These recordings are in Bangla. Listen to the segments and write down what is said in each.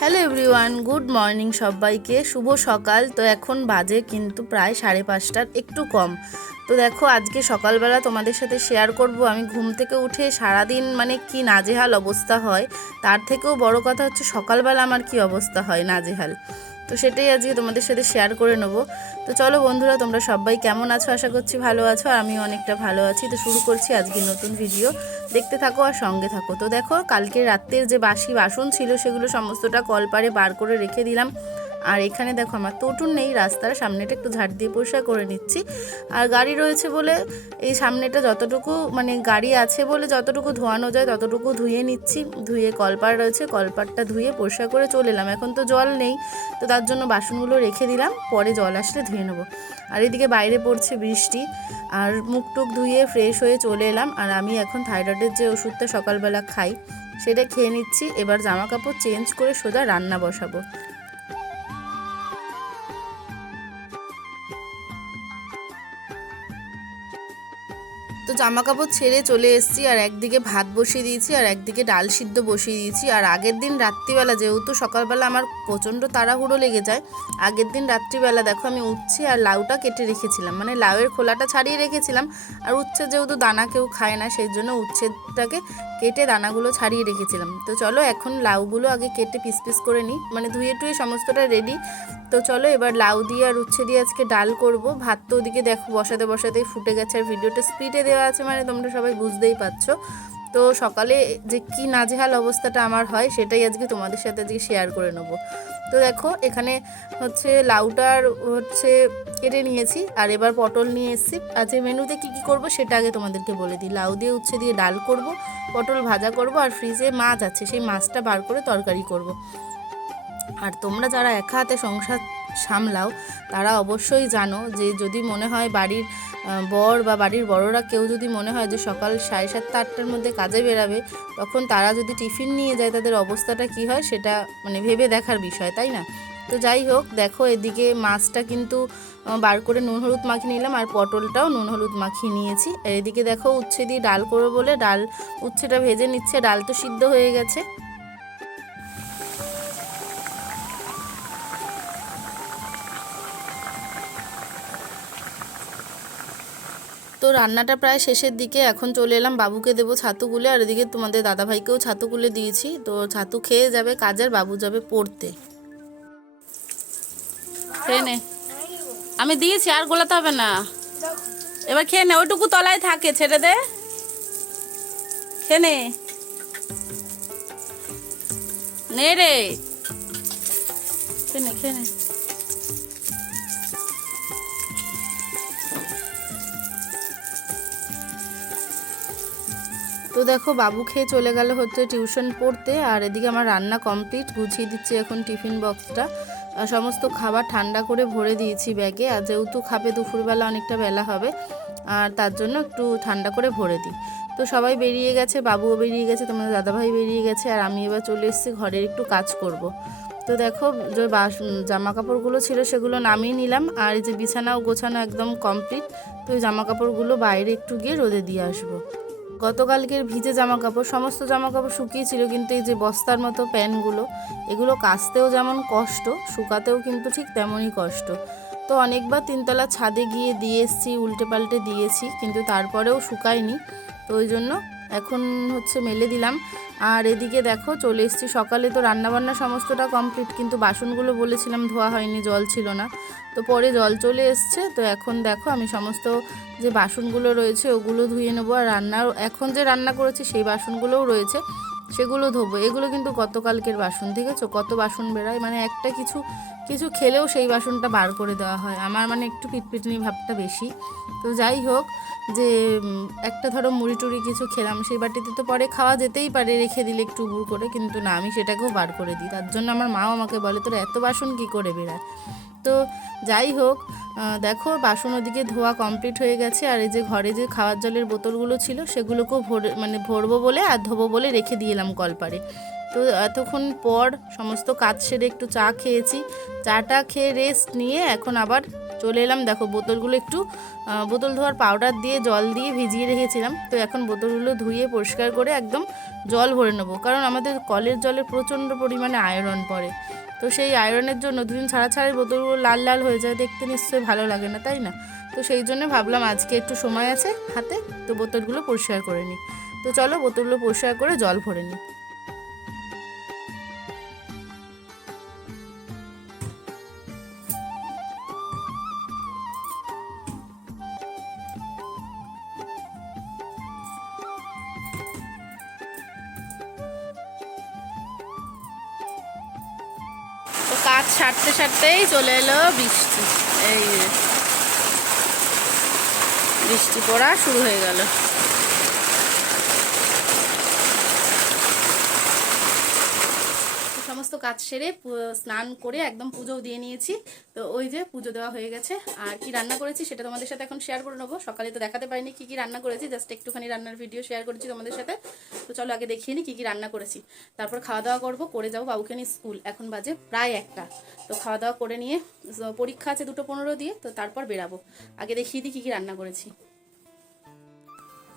হ্যালো এভরিওয়ান, গুড মর্নিং সবাইকে, শুভ সকাল। তো এখন বাজে কিন্তু প্রায় 5:30, একটু কম। তো দেখো আজকে সকালবেলা তোমাদের সাথে শেয়ার করব আমি ঘুম থেকে উঠে সারাদিন মানে কি নাজেহাল অবস্থা হয়, তার থেকেও বড় কথা হচ্ছে সকালবেলা আমার কি অবস্থা হয় নাজেহাল। তো সেটাই আজকে তোমাদের সাথে শেয়ার করে নেব। তো চলো বন্ধুরা, তোমরা সবাই কেমন আছো? আশা করছি ভালো আছো, আর আমিও অনেকটা ভালো আছি। তো শুরু করছি আজকে নতুন ভিডিও, দেখতে থাকো আর সঙ্গে থাকো। তো দেখো কালকে রাত্রের যে বাসি বাসন ছিল সেগুলো সমস্তটা কলপারে বার করে রেখে দিলাম। আর এখানে দেখো আমার তোটুন নেই, রাস্তার সামনেটা একটু ঝাড় দিয়ে পরিষ্কার করে নিচ্ছি। আর গাড়ি রয়েছে বলে এই সামনেটা যতটুকু মানে গাড়ি আছে বলে যতটুকু ধোয়ানো যায় ততটুকু ধুয়ে নিচ্ছি। ধুয়ে কলপার রয়েছে, কলপারটা ধুয়ে পরিষ্কার করে চলে এলাম। এখন তো জল নেই, তো তার জন্য বাসনগুলো রেখে দিলাম, পরে জল আসলে ধুয়ে নেবো। আর এদিকে বাইরে পড়ছে বৃষ্টি, আর মুখ টুক ধুয়ে ফ্রেশ হয়ে চলে এলাম। আর আমি এখন থাইরয়েডের যে ওষুধটা সকালবেলা খাই সেটা খেয়ে নিচ্ছি। এবার জামা কাপড় চেঞ্জ করে সোজা রান্না বসাবো। তো জামা কাপড় ছেড়ে চলে এসেছি, আর একদিকে ভাত বসিয়ে দিয়েছি আর একদিকে ডাল সিদ্ধ বসিয়ে দিয়েছি। আর আগের দিন রাত্রিবেলা, যেহেতু সকালবেলা আমার প্রচণ্ড তাড়াহুড়ো লেগে যায়, আগের দিন রাত্রিবেলা দেখো আমি উচ্ছে আর লাউটা কেটে রেখেছিলাম, মানে লাউয়ের খোলাটা ছাড়িয়ে রেখেছিলাম। আর উচ্ছে যেহেতু দানা কেউ খায় না, সেই জন্য উচ্ছেটাকে কেটে দানাগুলো ছাড়িয়ে রেখেছিলাম। তো চলো এখন লাউগুলো আগে কেটে পিস পিস করে নিই, মানে ধুয়ে টুয়ে সমস্তটা রেডি। তো চলো এবার লাউ দিয়ে আর উচ্ছে দিয়ে আজকে ডাল করব। ভাত তো ওদিকে দেখো বসাতে বসাতেই ফুটে গেছে, আর ভিডিওটা স্পিডে দেওয়া আছে, মানে তোমরা সবাই বুঝতেই পারছো। তো সকালে যে কি নাজেহাল অবস্থাটা আমার হয় সেটাই আজকে তোমাদের সাথে আজকে শেয়ার করে নেবো। তো দেখো এখানে হচ্ছে লাউটার হচ্ছে কেটে নিয়েছি, আর এবার পটল নিয়ে এসেছি। আজকে মেনুতে কি কি করব সেটা আগে তোমাদেরকে বলে দিই। লাউ দিয়ে উচ্ছে দিয়ে ডাল করব, পটল ভাজা করব, আর ফ্রিজে মাছ আছে সেই মাছটা বার করে তরকারি করব। আর তোমরা যারা একা হাতে সংসার সামলাও তারা অবশ্যই জানো যে যদি মনে হয় বাড়ির বর বা বাড়ির বড়রা কেউ যদি মনে হয় যে সকাল 7:30 8টার মধ্যে কাজে বেরাবে, তখন তারা যদি টিফিন নিয়ে যায় তাদের অবস্থাটা কি হয় সেটা মানে ভেবে দেখার বিষয়, তাই না? তো যাই হোক, দেখো এদিকে মাছটা কিন্তু বার করে নুন হলুদ মাখিয়ে নিলাম, আর পটলটাও নুন হলুদ মাখিয়ে নিয়েছি। আর এদিকে দেখো উচ্ছে দিয়ে ডাল করবো বলে উচ্ছেটা ভেজে নিচ্ছে, ডাল তো সিদ্ধ হয়ে গেছে। তো রান্নাটা প্রায় শেষের দিকে, এখন চলে এলাম বাবুকে দেবো ছাতু গুলে। আর এদিকে তোমাদের দাদাভাইকেও ছাতু গুলে দিয়েছি। তো ছাতু খেয়ে যাবে কাজের, বাবু যাবে পড়তে। খেয়ে নে, আমি দিয়েছি, আর গোলাতে হবে না। এবার খেয়ে নে, ওইটুকু তলায় থাকে, ছেড়ে দে, খেয়ে নে। নে রে, খেয়ে নে খেয়ে নে। তো দেখো বাবু খেয়ে চলে গেল হচ্ছে টিউশন পড়তে, আর এদিকে আমার রান্না কমপ্লিট, গুছিয়ে দিচ্ছি এখন টিফিন বক্সটা। সমস্ত খাবার ঠান্ডা করে ভরে দিয়েছি ব্যাগে, আর যেহেতু খাবে দুপুরবেলা অনেকটা বেলা হবে, আর তার জন্য একটু ঠান্ডা করে ভরে দিই। তো সবাই বেরিয়ে গেছে, বাবুও বেরিয়ে গেছে, তোমাদের দাদাভাই বেরিয়ে গেছে, আর আমি এবার চলে এসেছি ঘরের একটু কাজ করব। তো দেখো যে জামা কাপড়গুলো ছিল সেগুলো নামিয়ে নিলাম, আর এই যে বিছানাও গোছানো একদম কমপ্লিট। তো এই জামা কাপড়গুলো বাইরে একটু গিয়ে রোদে দিয়ে আসবো। গতকালকের ভিজে জামা কাপড়, সমস্ত জামা কাপড় শুকিয়েছিল, কিন্তু এই যে বস্তার মতো প্যান্টগুলো, এগুলো কাচতেও যেমন কষ্ট, শুকাতেও কিন্তু ঠিক তেমনই কষ্ট। তো অনেকবার 3তলা ছাদে গিয়ে দিয়ে এসেছি, উল্টে পাল্টে দিয়েছি, কিন্তু তারপরেও শুকায়নি। তো ওই জন্য এখন হচ্ছে মেলে দিলাম। আর এদিকে দেখো চলে এসেছি, সকালে তো রান্নাবান্না সমস্তটা কমপ্লিট, কিন্তু বাসনগুলো বলেছিলাম ধোয়া হয়নি, জল ছিল না, তো পরে জল চলে এসছে। তো এখন দেখো আমি সমস্ত যে বাসনগুলো রয়েছে ওগুলো ধুয়ে নেবো, আর এখন যে রান্না করেছি সেই বাসনগুলোও রয়েছে, সেগুলো ধোবো। এগুলো কিন্তু গতকালকের বাসন, ঠিক আছে, কত বাসন বেরোয়, মানে একটা কিছু কিছু খেলেও সেই বাসনটা বার করে দেওয়া হয়। আমার মানে একটু পিটপিটনি ভাবটা বেশি। তো যাই হোক, যে একটা ধরো মুড়ি টুড়ি কিছু খেলাম, সেই বাটিতে তো পরে খাওয়া যেতেই পারে রেখে দিলে একটু উবুর করে, কিন্তু না, আমি সেটাকেও বার করে দিই। তার জন্য আমার মাও আমাকে বলে তোর এত বাসন কী করে বেরায়। তো যাই হোক, দেখো বাসন ওদিকে ধোয়া কমপ্লিট হয়ে গেছে। আর এই যে ঘরে যে খাওয়ার জলের বোতলগুলো ছিল সেগুলোকেও ভরবো বলে আর ধোবো বলে রেখে দিয়ে এলাম কলপারে। তো এতক্ষণ পর সমস্ত কাজ সেরে একটু চা খেয়েছি, চাটা খেয়ে রেস্ট নিয়ে এখন আবার চলে এলাম। দেখো বোতলগুলো একটু বোতল ধোয়ার পাউডার দিয়ে জল দিয়ে ভিজিয়ে রেখেছিলাম, তো এখন বোতলগুলো ধুয়ে পরিষ্কার করে একদম জল ভরে নেবো, কারণ আমাদের কলের জলে প্রচণ্ড পরিমাণে আয়রন পড়ে। তো সেই আয়রনের জন্য দুদিন ছাড়া ছাড়াই বোতলগুলো লাল লাল হয়ে যায়, দেখতে নিশ্চয়ই ভালো লাগে না, তাই না? তো সেই জন্য ভাবলাম আজকে একটু সময় আছে হাতে, তো বোতলগুলো পরিষ্কার করে নিই। তো চলো বোতলগুলো পরিষ্কার করে জল ভরে নিই। তো কাজ সারতে সারতেই চলে এলো বৃষ্টি, এই বৃষ্টি পড়া শুরু হয়ে গেল। সমস্ত কাজ সেরে স্নান করে একদম পুজোও দিয়ে নিয়েছি। তো ওই যে পুজো দেওয়া হয়ে গেছে। আর কি রান্না করেছি সেটা তোমাদের সাথে এখন শেয়ার করে নেবো। সকালে তো দেখাতে পারিনি কি কি রান্না করেছি, জাস্ট একটুখানি রান্নার ভিডিও শেয়ার করেছি তোমাদের সাথে। তো চলো আগে দেখিয়ে নিই কি কি রান্না করেছি, তারপর খাওয়া দাওয়া করবো, করে যাবো বাবুকে নিয়ে স্কুল। এখন বাজে প্রায় 1টা। তো খাওয়া দাওয়া করে নিয়ে পরীক্ষা আছে 2:15 দিয়ে, তো তারপর বেরাবো। আগে দেখিয়ে দিই কি কি রান্না করেছি।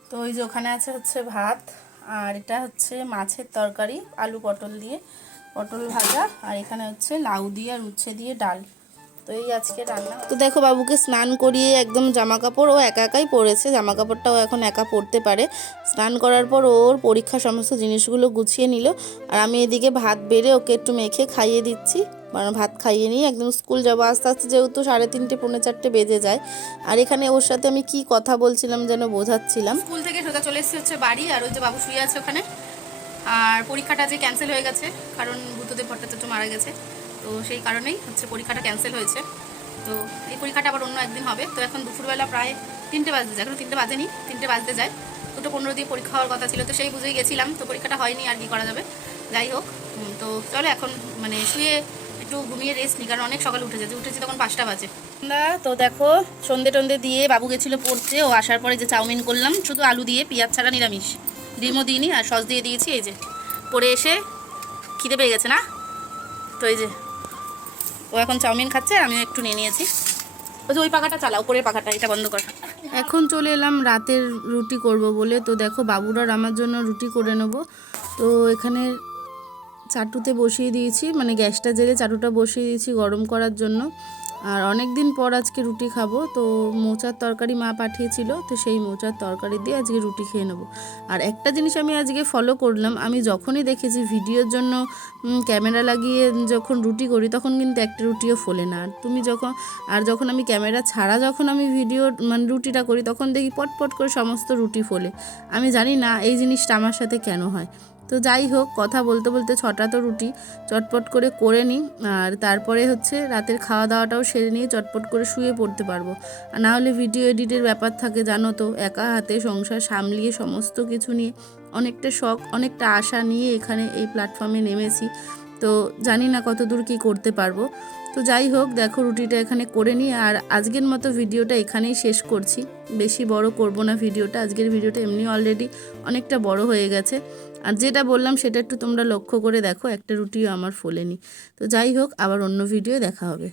তো ওই যে ওখানে হচ্ছে ভাত, আর এটা হচ্ছে মাছের তরকারি আলু পটল দিয়ে, পটল ভাজা, আর এখানে হচ্ছে লাউ দিয়ে আর উচ্ছে দিয়ে ডাল। তো এই আজকে রান্না। তো দেখো বাবুকে স্নান করিয়ে একদম জামা কাপড় ও একা একাই পরেছে, জামা কাপড়টাও এখন একা পরতে পারে। স্নান করার পর ওর পরীক্ষা সমস্ত জিনিসগুলো গুছিয়ে নিল, আর আমি এদিকে ভাত বেড়ে ওকে একটু মেখে খাইয়ে দিচ্ছি। মানে ভাত খাইয়ে নিয়ে একদম স্কুল যাবো আস্তে আস্তে, যেহেতু 3:30 পৌনে 4টে বেজে যায়। আর এখানে ওর সাথে আমি কি কথা বলছিলাম যেন বোঝাচ্ছিলাম। স্কুল থেকে সোজা চলে এসেছি হচ্ছে বাড়ি, আর ওই যে বাবু শুয়ে আছে ওখানে। আর পরীক্ষাটা যে ক্যান্সেল হয়ে গেছে, কারণ বুদ্ধদেব ভট্টাচার্য মারা গেছে, তো সেই কারণেই হচ্ছে পরীক্ষাটা ক্যান্সেল হয়েছে। তো এই পরীক্ষাটা আবার অন্য একদিন হবে। তো এখন দুপুরবেলা প্রায় 3টে বাজতে যায়, এখন 3টে বাজেনি, 3টে বাজতে যায়। 2:15 দিয়ে পরীক্ষা হওয়ার কথা ছিল, তো সেই বুঝেই গেছিলাম। তো পরীক্ষাটা হয়নি, আর কি করা যাবে। যাই হোক, তো চলো এখন মানে শুয়ে একটু ঘুমিয়ে রেস্ট নিই, কারণ অনেক সকালে উঠেছি তখন 5টা বাজে। তো দেখো সন্ধে টন্ধে দিয়ে বাবু গেছিলো পড়তে, ও আসার পরে যে চাউমিন করলাম শুধু আলু দিয়ে, পেঁয়াজ ছাড়া, নিরামিষ, ডিমও দিইনি, আর সস দিয়ে দিয়েছি। এই যে পরে এসে খিদে পেয়ে গেছে না, তো এই যে ও এখন চাউমিন খাচ্ছে, আমিও একটু নিয়ে নিয়েছি। ওই যে ওই পাখাটা চালা, উপরের পাখাটা, এটা বন্ধ কর। এখন চলে এলাম রাতের রুটি করব বলে। তো দেখো বাবুর আর আমার জন্য রুটি করে নেব। তো এখানে চাটুতে বসিয়ে দিয়েছি, মানে গ্যাসটা জেলে চাটুটা বসিয়ে দিয়েছি গরম করার জন্য। আর অনেক দিন পর আজকে রুটি খাবো। তো মোচার তরকারি মা পাঠিয়েছিল, তো সেই মোচার তরকারি দিয়ে আজকে রুটি খেয়ে নেবো। আর একটা জিনিস আমি আজকে ফলো করলাম, আমি যখনই দেখেছি ভিডিওর জন্য ক্যামেরা লাগিয়ে যখন রুটি করি তখন কিন্তু একটা রুটিও ফোলে না। আর যখন আমি ক্যামেরা ছাড়া যখন আমি ভিডিও মানে রুটিটা করি তখন দেখি পটপট করে সমস্ত রুটি ফোলে। আমি জানি না এই জিনিসটা আমার সাথে কেন হয়। তো যাই হোক, কথা বলতে বলতে 6টা তো রুটি চটপট করে নিই, আর তারপরে হচ্ছে রাতের খাওয়া দাওয়াটাও সেরে নিয়ে চটপট করে শুয়ে পড়তে পারবো। আর না হলে ভিডিও এডিটের ব্যাপার থাকে, জানো তো, একা হাতে সংসার সামলিয়ে সমস্ত কিছু নিয়ে অনেকটা শখ, অনেকটা আশা নিয়ে এখানে এই প্ল্যাটফর্মে নেমেছি। তো জানি না কত দূর কী করতে পারবো। তো যাই হোক, দেখো রুটিটা এখানে করে নিই, আর আজকের মতো ভিডিওটা এখানেই শেষ করছি। বেশি বড় করব না ভিডিওটা, আজকের ভিডিওটা এমনি অলরেডি অনেকটা বড় হয়ে গেছে। আর যেটা বললাম সেটা একটু তোমরা লক্ষ্য করে দেখো, একটা রুটিও আমার ফোলেনি। তো যাই হোক, আবার অন্য ভিডিও দেখা হবে।